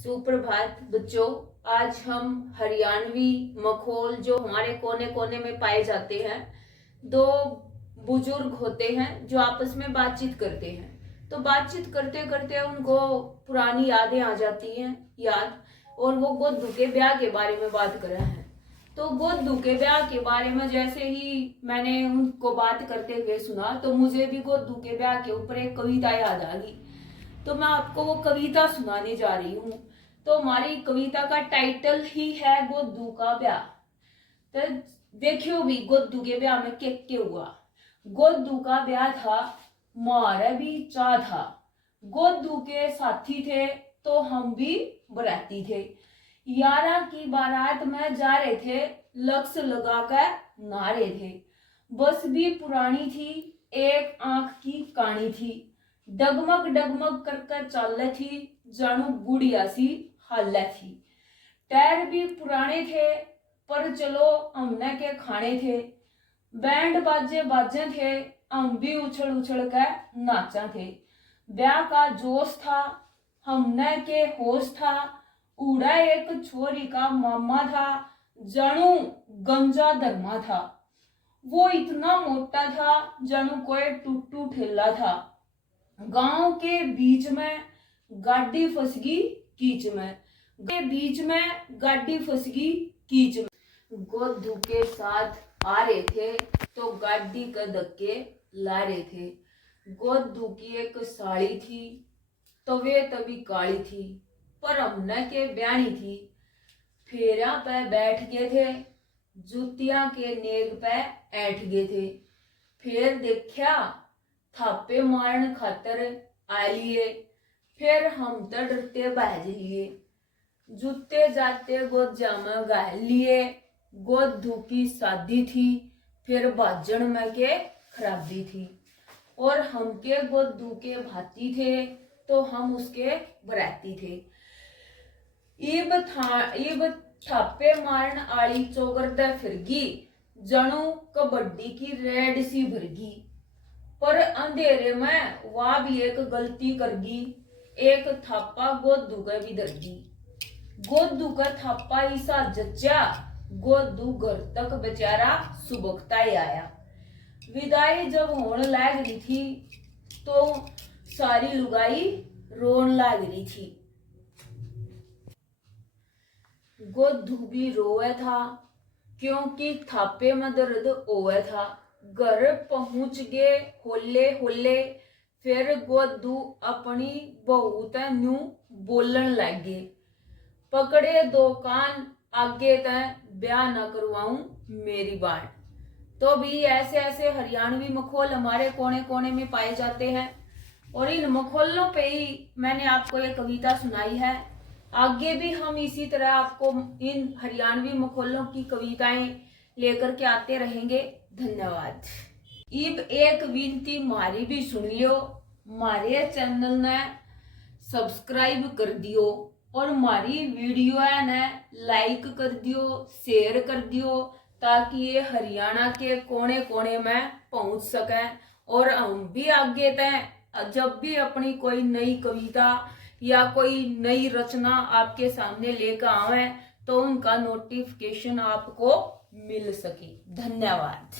सुप्रभात बच्चों। आज हम हरियाणवी मखौल जो हमारे कोने कोने में पाए जाते हैं, दो बुजुर्ग होते हैं जो आपस में बातचीत करते हैं। तो बातचीत करते करते उनको पुरानी यादें आ जाती हैं और वो गोदू के ब्याह के बारे में बात कर रहे हैं। तो गोदू के ब्याह के बारे में जैसे ही मैंने उनको बात करते हुए सुना तो मुझे भी गोदू के ब्याह के ऊपर एक कविता याद आ गई। तो मैं आपको वो कविता सुनाने जा रही हूँ। तो हमारी कविता का टाइटल ही है गोदू का ब्याह। तो देखियो भी गोदू के ब्याह में क्या हुआ। गोदू का ब्याह था, मारे भी चाह था। गोदू के साथी थे तो हम भी बराती थे। 11 की बारात में जा रहे थे, लक्ष्य लगाकर नारे थे। बस भी पुरानी थी, एक आंख की कानी थी। डगमग डगमग कर चाल थी, जानू गुड़िया सी हाल थी। टायर भी पुराने थे, पर चलो हमने के खाने थे। बैंड बाजे बाजे थे, हम भी उछल उछल कर नाचा थे। ब्याह का जोश था, हमने के होश था। उड़ा एक छोरी का मामा था, जानू गंजा धर्मा था। वो इतना मोटा था, जानू कोई टूटू ठेला था। गांव के बीच में गाड़ी फंस गई कीच में, के बीच में गाड़ी फंस गई कीच में। गोदू के साथ आ रहे थे तो गाड़ी का धक्के ला रहे थे। गोदू की एक साड़ी थी तो वे तभी काली थी, पर हमने के ब्यानी थी। फेरा पे बैठ गए थे, जूतियां के नेग पे ऐठ गए थे। फिर देखा थापे मारन खातर आ लिए, फिर हम तो डरते बहज लिए। जूते जाते गोद में गाह लिए। गोदू की शादी थी, फिर बाजन में के खराबी थी। और हम के गोदू के भाती थे तो हम उसके बराती थे। इब थापे मारन आली चौगरदे फिरगी, जनू कबड्डी की रेड सी भरगी। पर अंधेरे में वह भी एक गलती करगी, एक थापा गोदू का भी दर्गी। गोदू का थापा ईसा जच्चा, गोदू घर तक बेचारा सुबकता ही आया। विदाई जब होने लग रही थी तो सारी लुगाई रोन लग रही थी। गोदू भी रोए था, क्योंकि थापे में दर्द होए था। घर पहुंच गए होले होले, फिर गोदू अपनी बहू ते न्यू बोलन लगे। पकड़े दो कान, आगे तय ब्याह न करवाऊं मेरी बाट। तो भी ऐसे ऐसे हरियाणवी मखौल हमारे कोने कोने में पाए जाते हैं और इन मखौलों पे ही मैंने आपको ये कविता सुनाई है। आगे भी हम इसी तरह आपको इन हरियाणवी मखौलों की कविताएं लेकर के आते रहेंगे। धन्यवाद। इब एक विनती मारी भी सुन लियो, मारे चैनल ने सब्सक्राइब कर दियो और मारी वीडियो ने लाइक कर दियो, शेयर कर दियो, ताकि ये हरियाणा के कोने कोने में पहुंच सके और हम भी आगे तक जब भी अपनी कोई नई कविता या कोई नई रचना आपके सामने लेकर आवे तो उनका नोटिफिकेशन आपको मिल सके। धन्यवाद।